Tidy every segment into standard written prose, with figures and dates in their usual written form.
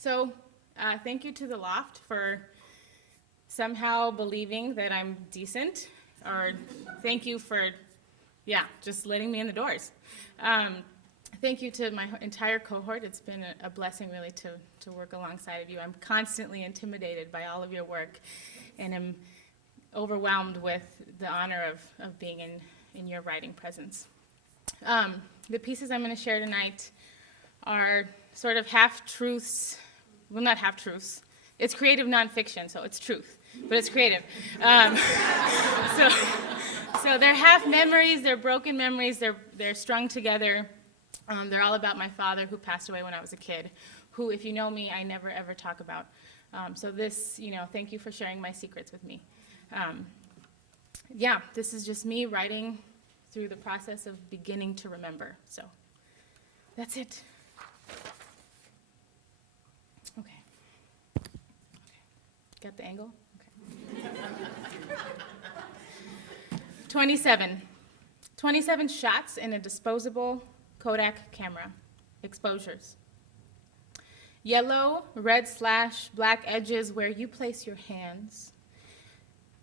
So thank you to the Loft for somehow believing that I'm decent, or thank you for, just letting me in the doors. Thank you to my entire cohort. It's been a blessing, really, to work alongside of you. I'm constantly intimidated by all of your work, and am overwhelmed with the honor of being in your writing presence. The pieces I'm going to share tonight are sort of half-truths. Well, not half-truths. It's creative nonfiction, so it's truth, but it's creative. So they're half memories, they're broken memories, they're strung together. They're all about my father, who passed away when I was a kid, who, if you know me, I never ever talk about. So this, thank you for sharing my secrets with me. This is just me writing through the process of beginning to remember. So that's it. Okay. Got the angle? Okay. 27 shots in a disposable Kodak camera. Exposures. Yellow, red slash, black edges where you place your hands.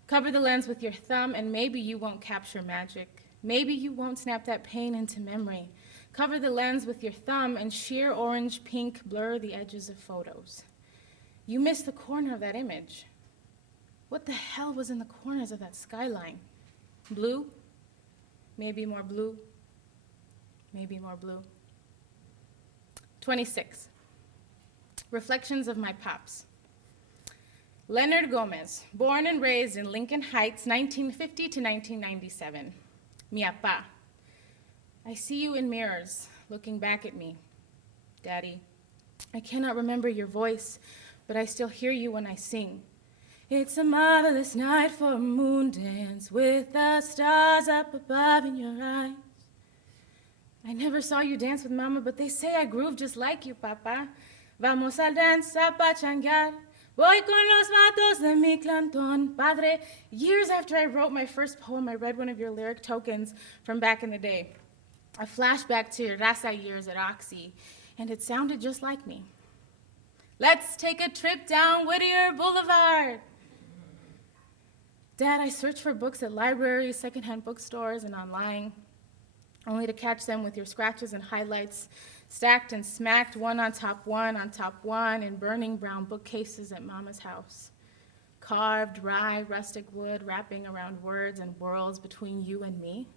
Cover the lens with your thumb, and maybe you won't capture magic. Maybe you won't snap that pain into memory. Cover the lens with your thumb, and sheer orange pink blur the edges of photos. You miss the corner of that image. What the hell was in the corners of that skyline? Blue? Maybe more blue. Maybe more blue. 26. Reflections of my pops. Leonard Gomez, born and raised in Lincoln Heights, 1950 to 1997. Mi papá. I see you in mirrors, looking back at me. Daddy, I cannot remember your voice, but I still hear you when I sing. It's a marvelous night for a moon dance with the stars up above in your eyes. I never saw you dance with Mama, but they say I groove just like you, Papa. Vamos al dance a pachangar. Voy con los vatos de mi clantón. Padre, years after I wrote my first poem, I read one of your lyric tokens from back in the day. A flashback to your Raza years at Oxy, and it sounded just like me. Let's take a trip down Whittier Boulevard. Dad, I searched for books at libraries, secondhand bookstores, and online, only to catch them with your scratches and highlights, stacked and smacked one on top one in burning brown bookcases at Mama's house. Carved, rye, rustic wood wrapping around words and worlds between you and me.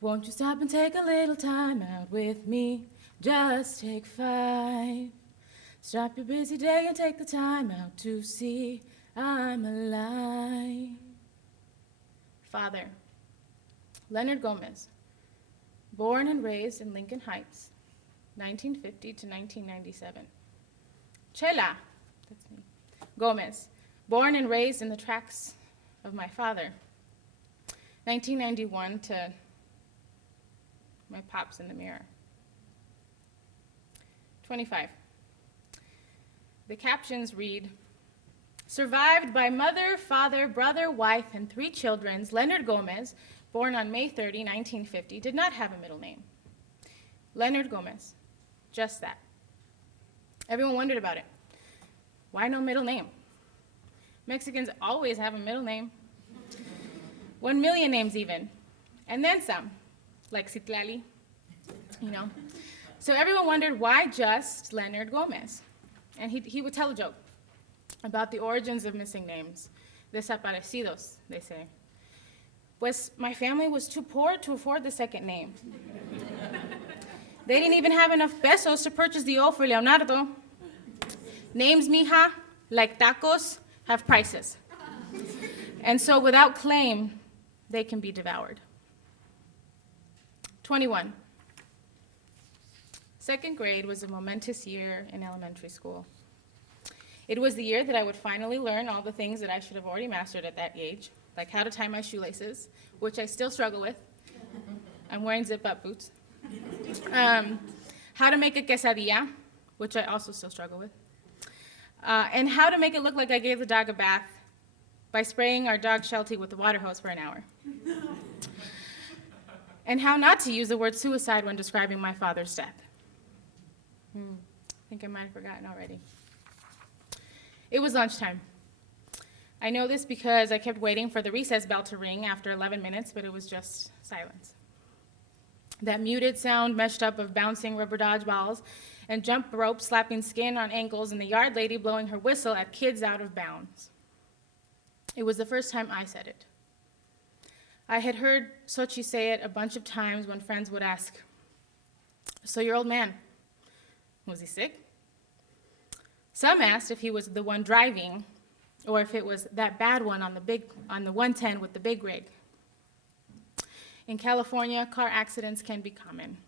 Won't you stop and take a little time out with me? Just take 5. Stop your busy day and take the time out to see I'm alive. Father, Leonard Gomez, born and raised in Lincoln Heights, 1950 to 1997. Chela, that's me, Gomez, born and raised in the tracks of my father, 1991 to my pops in the mirror. 25. The captions read, survived by mother, father, brother, wife, and 3 children, Leonard Gomez, born on May 30, 1950, did not have a middle name. Leonard Gomez, just that. Everyone wondered about it. Why no middle name? Mexicans always have a middle name. 1 million names even, and then some, like Xitlai, So everyone wondered why just Leonard Gomez? And he would tell a joke about the origins of missing names. Desaparecidos, they say. Pues my family was too poor to afford the second name. They didn't even have enough pesos to purchase the O for Leonardo. Names, mija, like tacos, have prices. And so without claim, they can be devoured. 21. Second grade was a momentous year in elementary school. It was the year that I would finally learn all the things that I should have already mastered at that age, like how to tie my shoelaces, which I still struggle with. I'm wearing zip-up boots. How to make a quesadilla, which I also still struggle with. And how to make it look like I gave the dog a bath by spraying our dog Sheltie with the water hose for an hour. And how not to use the word suicide when describing my father's death. think I might have forgotten already. It was lunchtime. I know this because I kept waiting for the recess bell to ring after 11 minutes, but it was just silence. That muted sound meshed up of bouncing rubber dodgeballs and jump rope slapping skin on ankles and the yard lady blowing her whistle at kids out of bounds. It was the first time I said it. I had heard Xochi say it a bunch of times when friends would ask, "So your old man, was he sick?" Some asked if he was the one driving or if it was that bad one on the 110 with the big rig. In California, car accidents can be common,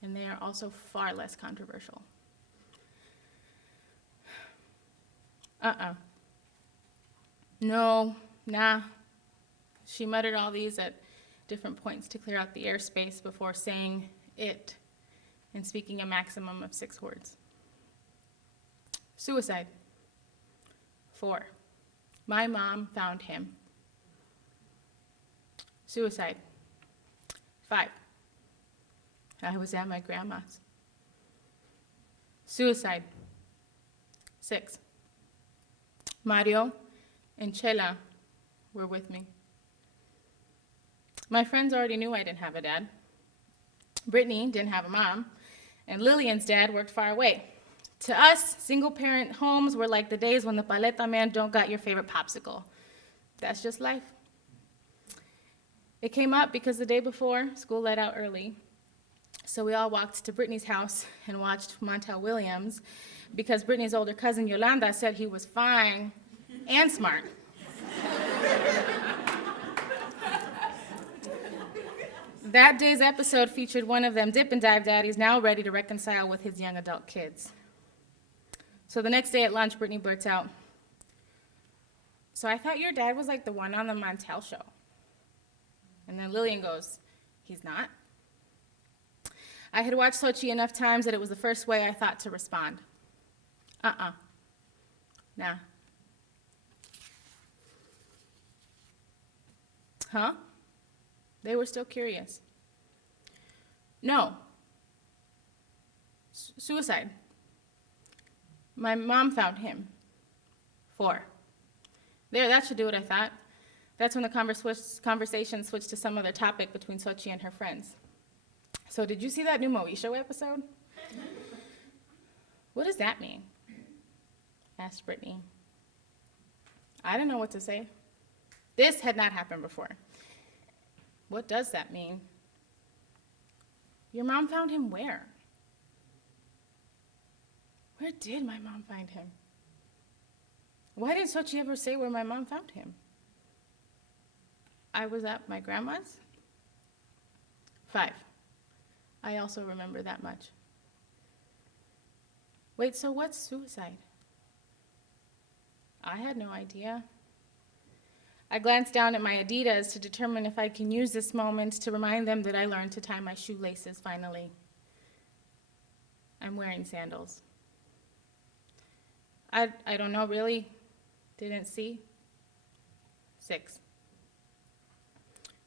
and they are also far less controversial. No, nah. She muttered all these at different points to clear out the airspace before saying it and speaking a maximum of 6 words. Suicide. 4. My mom found him. Suicide. 5. I was at my grandma's. Suicide. 6. Mario and Chela were with me. My friends already knew I didn't have a dad. Brittany didn't have a mom, and Lillian's dad worked far away. To us, single-parent homes were like the days when the paleta man don't got your favorite popsicle. That's just life. It came up because the day before, school let out early, so we all walked to Brittany's house and watched Montel Williams because Brittany's older cousin Yolanda said he was fine and smart. That day's episode featured one of them dip and dive daddies now ready to reconcile with his young adult kids. So the next day at lunch, Brittany blurts out, "So I thought your dad was like the one on the Montel show." And then Lillian goes, "He's not." I had watched Xochi enough times that it was the first way I thought to respond. Nah. Huh? They were still curious. No. Suicide. My mom found him. 4. There, that should do it, I thought. That's when the conversation switched to some other topic between Xochi and her friends. "So did you see that new Moesho episode?" "What does that mean?" asked Brittany. I didn't know what to say. This had not happened before. "What does that mean?" "Your mom found him where?" Where did my mom find him? Why didn't Xochi ever say where my mom found him? I was at my grandma's. 5. I also remember that much. Wait, so what's suicide? I had no idea. I glanced down at my Adidas to determine if I can use this moment to remind them that I learned to tie my shoelaces finally. I'm wearing sandals. I don't know, really. Didn't see. 6.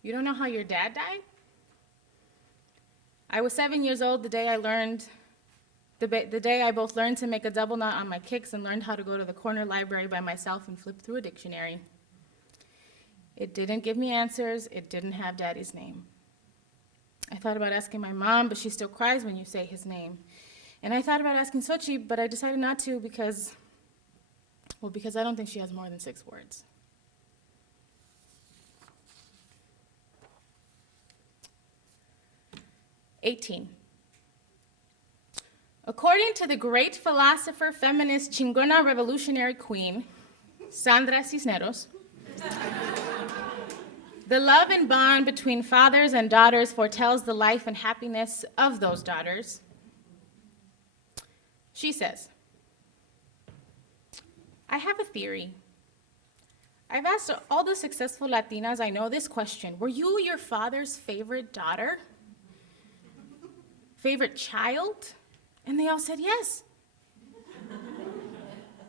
You don't know how your dad died? I was 7 years old the day I both learned to make a double knot on my kicks and learned how to go to the corner library by myself and flip through a dictionary. It didn't give me answers. It didn't have Daddy's name. I thought about asking my mom, but she still cries when you say his name. And I thought about asking Xochi, but I decided not to because I don't think she has more than 6 words. "18. According to the great philosopher, feminist, chingona revolutionary queen, Sandra Cisneros, the love and bond between fathers and daughters foretells the life and happiness of those daughters." She says, "I have a theory. I've asked all the successful Latinas I know this question. Were you your father's favorite daughter? Favorite child?" And they all said yes.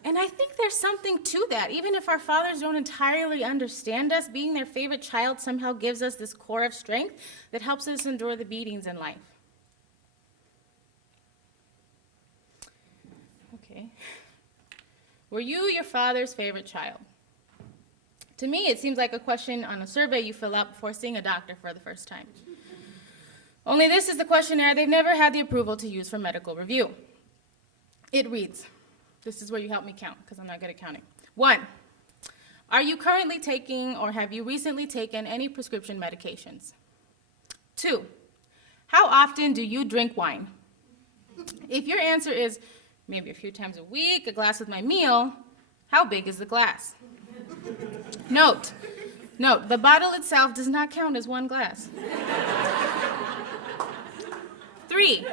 And I think there's something to that. Even if our fathers don't entirely understand us, being their favorite child somehow gives us this core of strength that helps us endure the beatings in life. Were you your father's favorite child? To me, it seems like a question on a survey you fill out before seeing a doctor for the first time. Only this is the questionnaire they've never had the approval to use for medical review. It reads, this is where you help me count, because I'm not good at counting. 1, are you currently taking or have you recently taken any prescription medications? 2, how often do you drink wine? If your answer is maybe a few times a week, a glass with my meal, how big is the glass? Note, the bottle itself does not count as one glass. 3,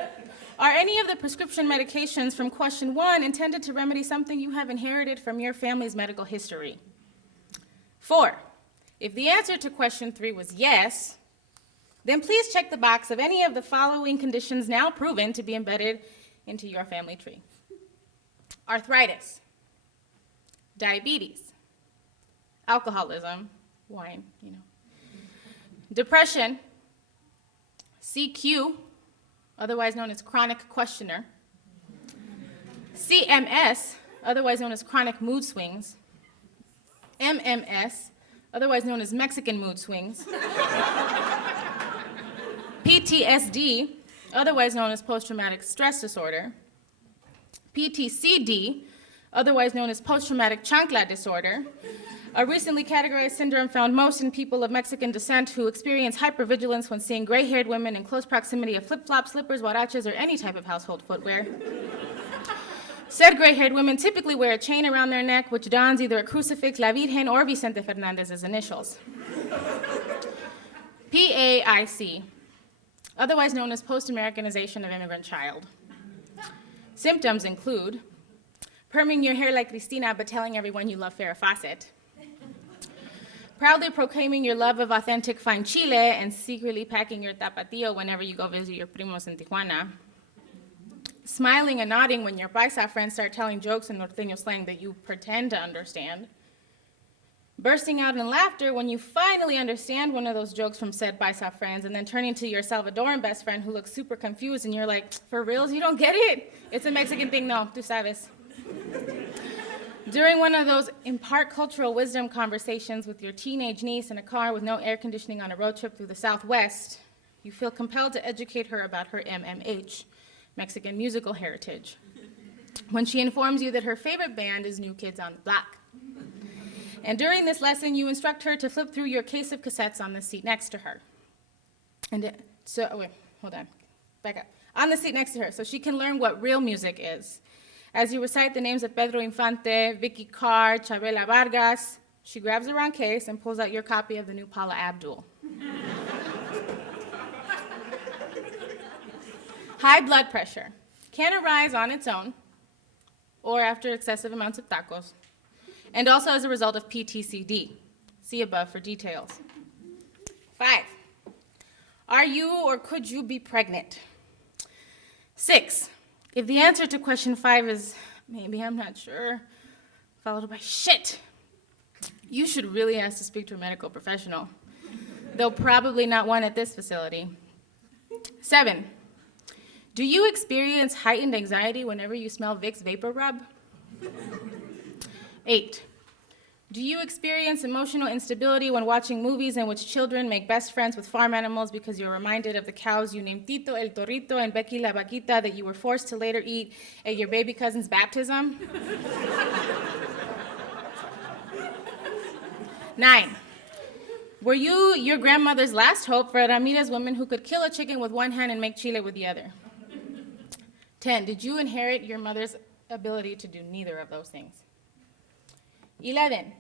are any of the prescription medications from question 1 intended to remedy something you have inherited from your family's medical history? 4, if the answer to question 3 was yes, then please check the box of any of the following conditions now proven to be embedded into your family tree. Arthritis, diabetes, alcoholism, wine, depression, CQ, otherwise known as chronic questioner, CMS, otherwise known as chronic mood swings, MMS, otherwise known as Mexican mood swings, PTSD, otherwise known as post-traumatic stress disorder, PTCD, otherwise known as post-traumatic chancla disorder, a recently categorized syndrome found most in people of Mexican descent who experience hypervigilance when seeing gray-haired women in close proximity of flip-flops, slippers, huaraches, or any type of household footwear. Said gray-haired women typically wear a chain around their neck, which dons either a crucifix, La Virgen, or Vicente Fernandez's initials. PAIC, otherwise known as post-Americanization of immigrant child. Symptoms include perming your hair like Cristina but telling everyone you love Farrah Fawcett, proudly proclaiming your love of authentic fine chile and secretly packing your tapatio whenever you go visit your primos in Tijuana, smiling and nodding when your paisa friends start telling jokes in norteño slang that you pretend to understand, bursting out in laughter when you finally understand one of those jokes from said paisa friends, and then turning to your Salvadoran best friend who looks super confused and you're like, for reals, you don't get it? It's a Mexican thing, no, tú sabes. During one of those impart cultural wisdom conversations with your teenage niece in a car with no air conditioning on a road trip through the Southwest, you feel compelled to educate her about her MMH, Mexican musical heritage, when she informs you that her favorite band is New Kids on the Block. And during this lesson, you instruct her to flip through your case of cassettes on the seat next to her. Back up. On the seat next to her, so she can learn what real music is. As you recite the names of Pedro Infante, Vicky Carr, Chabela Vargas, she grabs the wrong case and pulls out your copy of the new Paula Abdul. High blood pressure can arise on its own or after excessive amounts of tacos, and also as a result of PTCD. See above for details. 5, are you or could you be pregnant? 6, if the answer to question 5 is maybe, I'm not sure, followed by shit, you should really ask to speak to a medical professional, though probably not one at this facility. 7, do you experience heightened anxiety whenever you smell Vicks Vapor Rub? 8, do you experience emotional instability when watching movies in which children make best friends with farm animals because you're reminded of the cows you named Tito, El Torito, and Becky La Vaquita that you were forced to later eat at your baby cousin's baptism? 9, were you your grandmother's last hope for a Ramirez woman who could kill a chicken with one hand and make chile with the other? 10, did you inherit your mother's ability to do neither of those things? 11,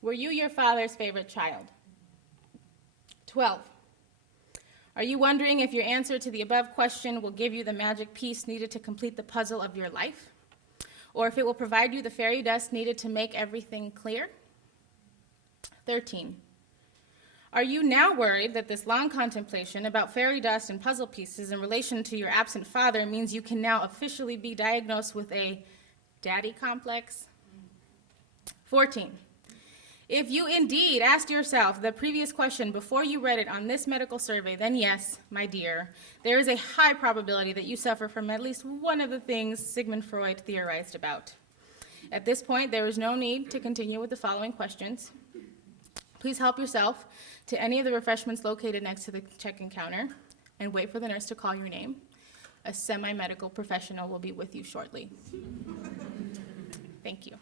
were you your father's favorite child? 12, are you wondering if your answer to the above question will give you the magic piece needed to complete the puzzle of your life? Or if it will provide you the fairy dust needed to make everything clear? 13, are you now worried that this long contemplation about fairy dust and puzzle pieces in relation to your absent father means you can now officially be diagnosed with a daddy complex? 14, if you indeed asked yourself the previous question before you read it on this medical survey, then yes, my dear, there is a high probability that you suffer from at least one of the things Sigmund Freud theorized about. At this point, there is no need to continue with the following questions. Please help yourself to any of the refreshments located next to the check-in counter and wait for the nurse to call your name. A semi-medical professional will be with you shortly. Thank you.